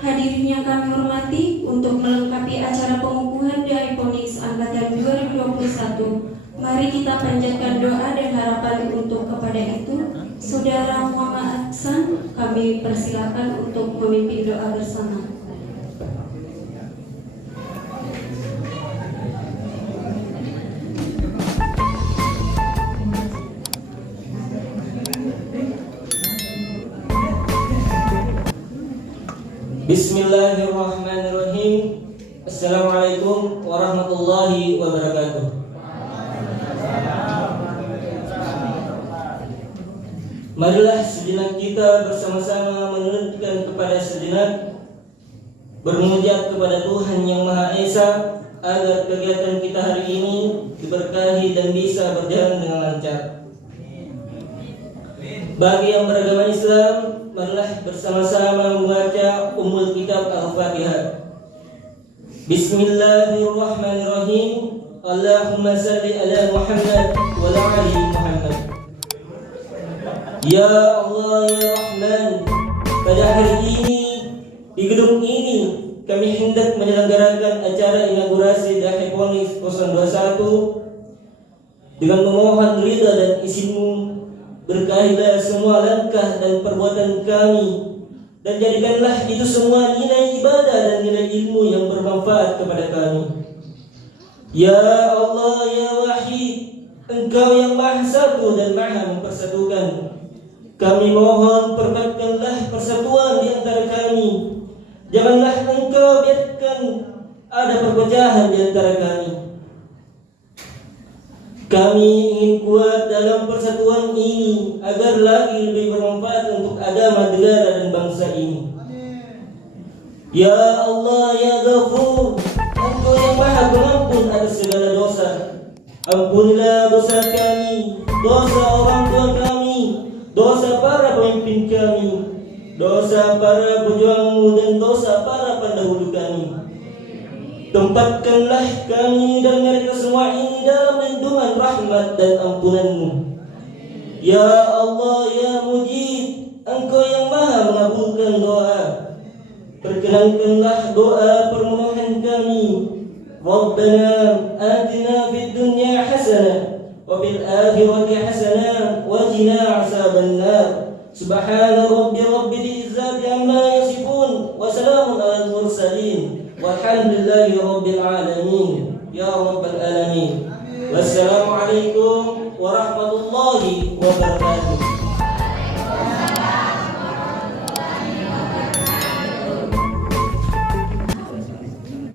Hadirin yang kami hormati, untuk melengkapi acara pengukuhan Diakonis Angkatan 2021, mari kita panjatkan doa dan harapan untuk kepada itu. Saudara Muhammad Aksan, kami persilakan untuk memimpin doa bersama. Bismillahirrahmanirrahim. Assalamualaikum warahmatullahi wabarakatuh. Marilah sejenak kita bersama-sama menundukkan kepada sejenak, bermunajat kepada Tuhan Yang Maha Esa agar kegiatan kita hari ini diberkahi dan bisa berjalan dengan lancar. Bagi yang beragama Islam, marilah bersama-sama membaca Ummul Kitab Al-Fatihah. Bismillahirrahmanirrahim. Allahumma salli ala Muhammad wa ala ali Muhammad. Ya Allah ya Rahman, pada hari ini di gedung ini kami hendak menyelenggarakan acara inaugurasi Diakonis 021 dengan memohon ridha dan izin-Mu. Berkahilah semua langkah dan perbuatan kami, dan jadikanlah itu semua nilai ibadah dan nilai ilmu yang bermanfaat kepada kami. Ya Allah ya Wahid, Engkau yang Maha Satu dan Maha Mempersatukan. Kami mohon perkuatkanlah persatuan di antara kami. Janganlah Engkau biarkan ada perpecahan di antara kami. Kami ingin kuat dalam persatuan ini agar lagi lebih bermanfaat untuk agama, negara, dan bangsa ini. Ya Allah ya Ghafur, Engkau yang Maha Pengampun atas segala dosa. Ampunilah dosa kami, dosa orang tua kami, dosa para pemimpin kami, dosa para pejuang-Mu, dan dosa para pendahulu kami. Tempatkanlah kami dan mereka semua ini dalam lindungan rahmat dan ampunan-Mu. Ya Allah ya Mujib, Engkau yang Maha mengabulkan doa. Perkenankanlah doa permohonan kami. Rabbana atina fid dunya hasanah wa fil akhirati hasanah wa qina azabannar. Subhana rabbil izzati amma yasifun wa salamun alal mursalin. Walhamdulillahi rabbil alamin. Ya rabbal alamin. Wassalamualaikum warahmatullahi wabarakatuh.